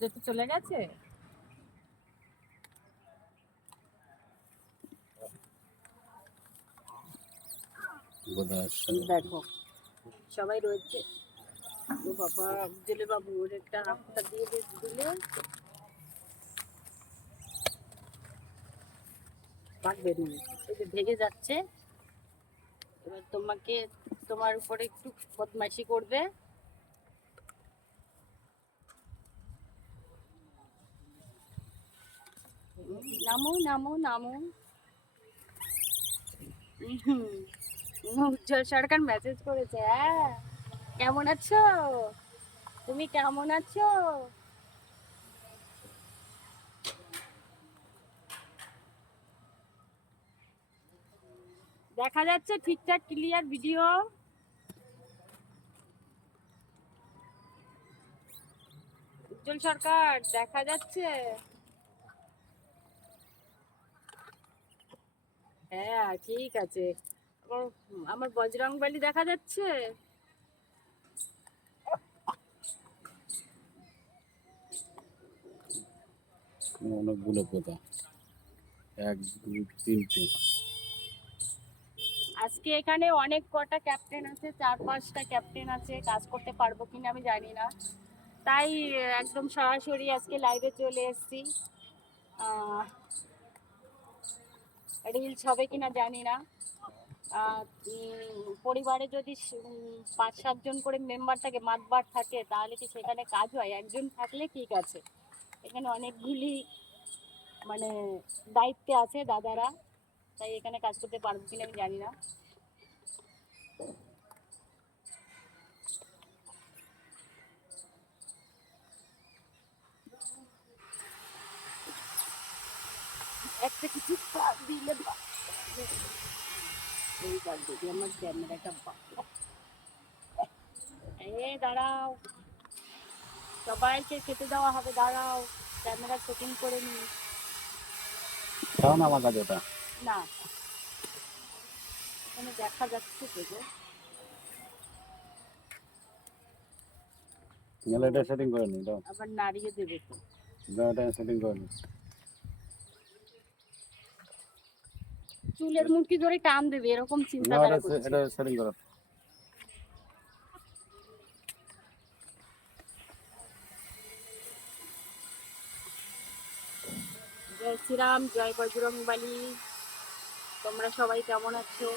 যেতে চলে গেছে। দেখো সবাই রয়েছে। ও বাবা, জেলে বাবু ওর একটা হাতটা দিয়ে দিলে ভাগবে নি। এই যে ভেগে যাচ্ছে। এবার তোমাকে, তোমার উপরে একটু বদমাইশি করবে। নামো নামো নামো। উজ্জ্বল সরকার মেসেজ করেছে। হ্যাঁ, কেমন আছো তুমি, কেমন আছো? দেখা যাচ্ছে ঠিকঠাক ক্লিয়ার ভিডিও? উজ্জ্বল সরকার দেখা যাচ্ছে? হ্যাঁ ঠিক আছে। আমার বজরংবলী দেখা যাচ্ছে? অনেকগুলো পোতা, 1 2 3টে। আজকে এখানে অনেক কটা ক্যাপ্টেন আছে, 4-5টা ক্যাপ্টেন আছে। কাজ করতে পারবো কিনা আমি জানি না, তাই একদম সরাসরি আজকে লাইভে চলে এসেছি। রিলস হবে কিনা জানি না। পরিবারে যদি 5-7 জন করে মেম্বার থাকে, মাতবার থাকে, তাহলে কি সেখানে কাজ হয়? একজন থাকলে ঠিক আছে। এখানে অনেকগুলি মানে দায়িত্বে আছে দাদারা, তাই এখানে কাজ করতে পারবো কিনা আমি জানি না। একটা কিছু দিলে এইবার যদি আমার ক্যামেরাটা দাঁড়াও, সবাইকে খেতে দেওয়া হবে, দাঁড়াও ক্যামেরা সেটিং করে নি। দাও না আমার কাছে ওটা। না, এখানে দেখা যাচ্ছে তো গো। এটা সেটিং করে নি, দাও। আবার নাড়িয়ে দেবে তো। দাও, এটা সেটিং করে নি। চুলের মুঠি ধরে টান দেবে এরকম না, চিন্তাধারা করছে। এটা সেটিং করো। জয় শ্রীরাম, জয় বজরংবলী। তোমরা সবাই কেমন আছো?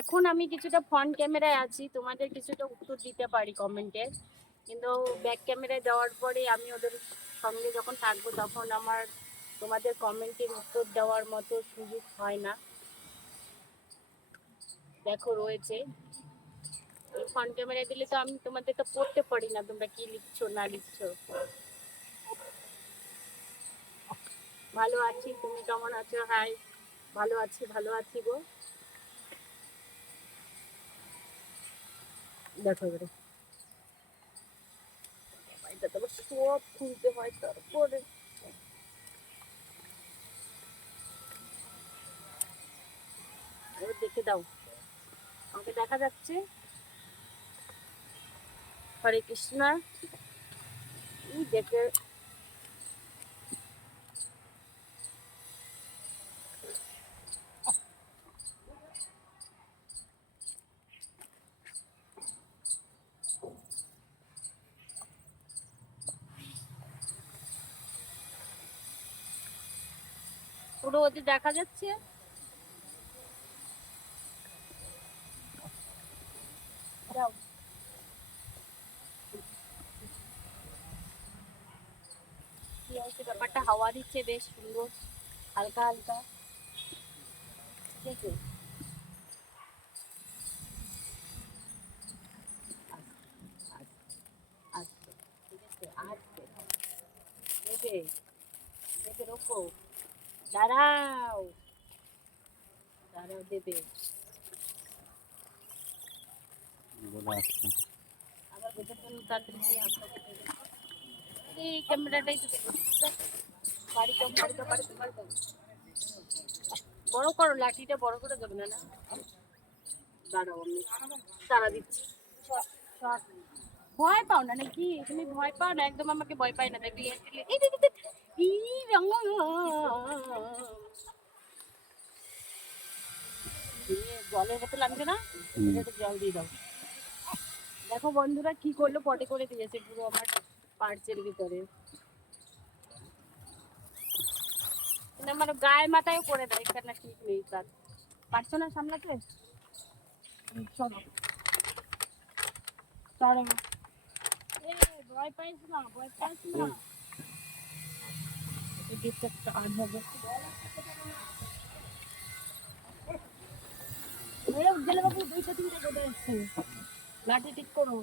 এখন আমি কিছুটা ফ্রন্ট ক্যামেরায় আছি, তোমাদের কিছুটা উত্তর দিতে পারি কমেন্টে, কিন্তু ব্যাক ক্যামেরায় দেওয়ার পরে আমি ওদের সঙ্গে যখন থাকবো তখন আমার তোমাদের কমেন্টের উত্তর দেওয়ার মতো সুযোগ হয় না। দেখো রয়েছে, ফ্রন্ট ক্যামেরায় দিলে তো আমি তোমাদের তো পড়তে পারি না তোমরা কি লিখছো না লিখছো। ভালো আছি, তুমি কেমন আছো? হাই, ভালো আছি, ভালো আছি গো। দেখো এবারে এটা তো সব খুলতে হয়, তারপরে দেখে দাও, আমাকে দেখা যাচ্ছে? হরে কৃষ্ণ। দেখে পুরো ওদের দেখা যাচ্ছে। দাও, কি হয়েছে ব্যাপারটা? হাওয়া দিচ্ছে বেশ সুন্দর, হালকা হালকা। ঠিক আছে, আস্তে, ঠিক আছে, আস্তে দেবে, দেখে রোখো, দাঁড়াও, দাঁড়াও দেবে। আবার বোঝার জন্য তাড়াতাড়ি দিয়ে আপনাকে দেবে। এই ক্যামেরাটাই তো দেখো। বাড়ি যাও, বাড়ি যাও, বাড়ি যাও, বাড়ি যাও। বড় করো, লাঠিটা বড় করে দেবে না? না দাঁড়াও, আমি তারা দিচ্ছি। শট। ভয় পাও না নাকি? তুমি ভয় পাও না? একদম আমাকে ভয় পাই না দেখবি। এই দেখ, দেখ, ই রঙ। জলের বোতল আনছে না? এটা জল দিয়ে দাও। দেখো বন্ধুরা কি করলো, পটে করে দিয়েছে পুরো আমার পার্সের ভিতরে। মানে আমার গায়ে মাথায় করে দেয়, এখানে ঠিক নেই তার। পারছো না সামলাতে? চলো চলো। এ ভয় পাইস না, ভয় পাইস না। এই গেটটা কাজ হবে। মেরে উজ্জ্বল বাবু 2-3টা গোদা এসছে। লাঠি ঠিক করো।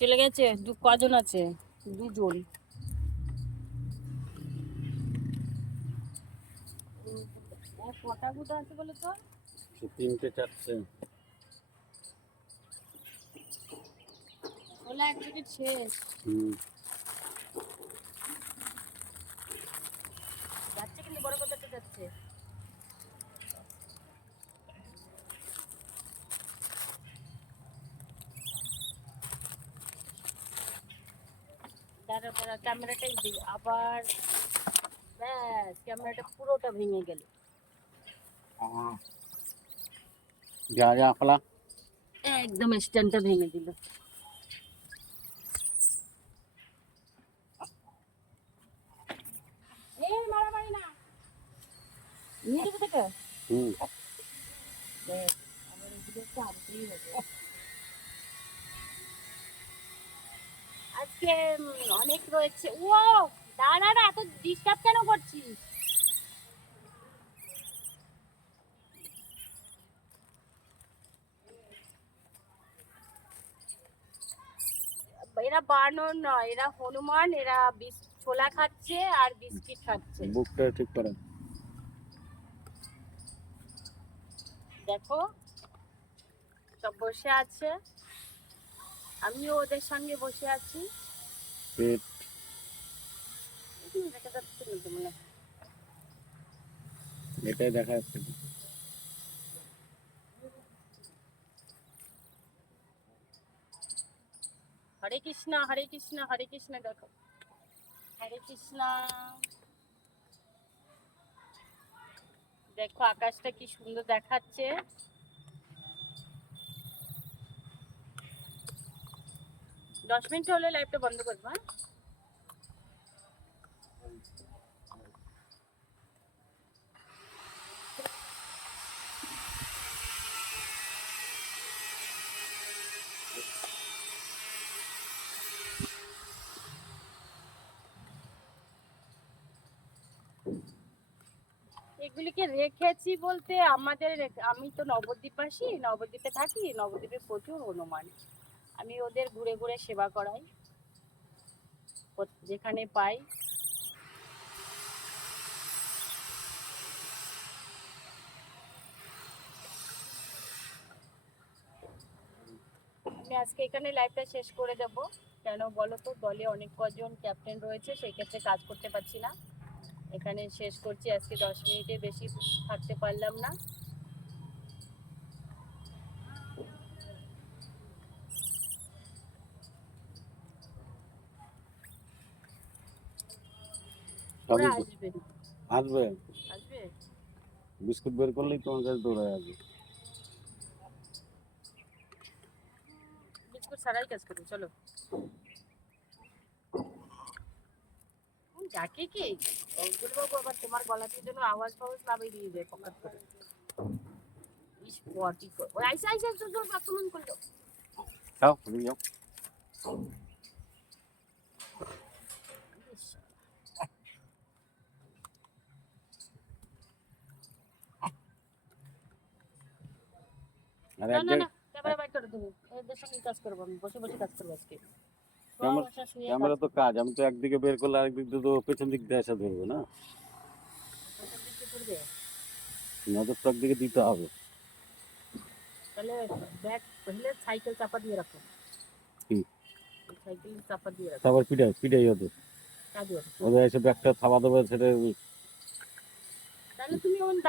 চলে গেছে? কজন আছে? 2জন। কটা গুঁতো আছে বলে তো? 3টে 4টে। ওলা এক প্যাকেট শেষ। যাচ্ছে কিন্তু বড় কথাটা যাচ্ছে। দাঁড়া দাঁড়া, ক্যামেরাটাই দিই আবার। ব্যাস, ক্যামেরাটা পুরোটা ভেঙে গেল। যা যা খোলা। একদম স্ট্যান্ডটা ভেঙে দিল। এই মারামারি না, নিয়ে যাবে থেকে। ব্যাস, আবার এগুলো একটু আনতেই হবে। আজকে অনেক রয়েছে। ও দাঁড়া না, এত ডিস্টার্ব কেন করছিস? এরা বানর নয়, এরা হনুমান। এরা ছোলা খাচ্ছে আর বিস্কিট খাচ্ছে। বুকটা ঠিক করেন। দেখো সব বসে আছে, আমিও ওদের সঙ্গে বসে আছি। পেট দেখা যাচ্ছে না তো মনে হয়। এটাই দেখা যাচ্ছে। হরে কৃষ্ণ হরে কৃষ্ণ হরে কৃষ্ণ। দেখো, হরে কৃষ্ণ। দেখো আকাশটা কি সুন্দর দেখাচ্ছে। 10 মিনিট হলে লাইভটা বন্ধ করবো। হ্যাঁ, এগুলিকে রেখেছি বলতে আমাদের, আমি তো নবদ্বীপবাসী, নবদ্বীপে থাকি। নবদ্বীপে প্রচুর হনুমান। আমি ওদের ঘুরে ঘুরে সেবা করাই যেখানে পাই। আমি আজকে এখানে লাইভটা শেষ করে দেব। কেন বলো তো, দলে অনেক কজন ক্যাপ্টেন রয়েছে, সেই ক্ষেত্রে কাজ করতে পারছি না। এখানে শেষ করছি আজকে। 10 মিনিটে বেশি থাকতে পারলাম না। ওরা আসবে আসবে। আসবে। বিস্কুট বের করলেই তোমার কাছে দৌড়ায় আসবে। বিস্কুট ছাড়াই কাজ করবে, চলো। ডাকে কি অঙ্কুল বাবু আবার তোমার গলাতে যেন আওয়াজ ফাওয়াজ না বেরিয়ে যায় পকাত করে। ইস পটি ওই আইসা আইসা তো আক্রমণ করলো। যাও তুমি যাও। ইস, আর না এক না জায়গায় না ক্যামেরা বাইর করো তুমি। এদের সঙ্গে কাজ করবো আমি, বসে বসে কাজ করবো আজকে। ক্যামেরা বসে শুয়ে ক্যামেরা কাজ তো কাজ, আমি তো একদিকে বের করলে আরেকদিক দিয়ে তো পেছন দিক দিয়ে এসে ধরবো না, করবে। নজর তো একদিকে দিতে হবে। তাহলে ব্যাগ পহলে সাইকেল চাপা দিয়ে রাখো। কি? সাইকেল চাপা দিয়ে রাখো। তারপর পিটাই পিটাই ওদের, কাজ হবে। ওদের এসে ব্যাগটা থাবা দেবে সেটা। তাহলে তুমি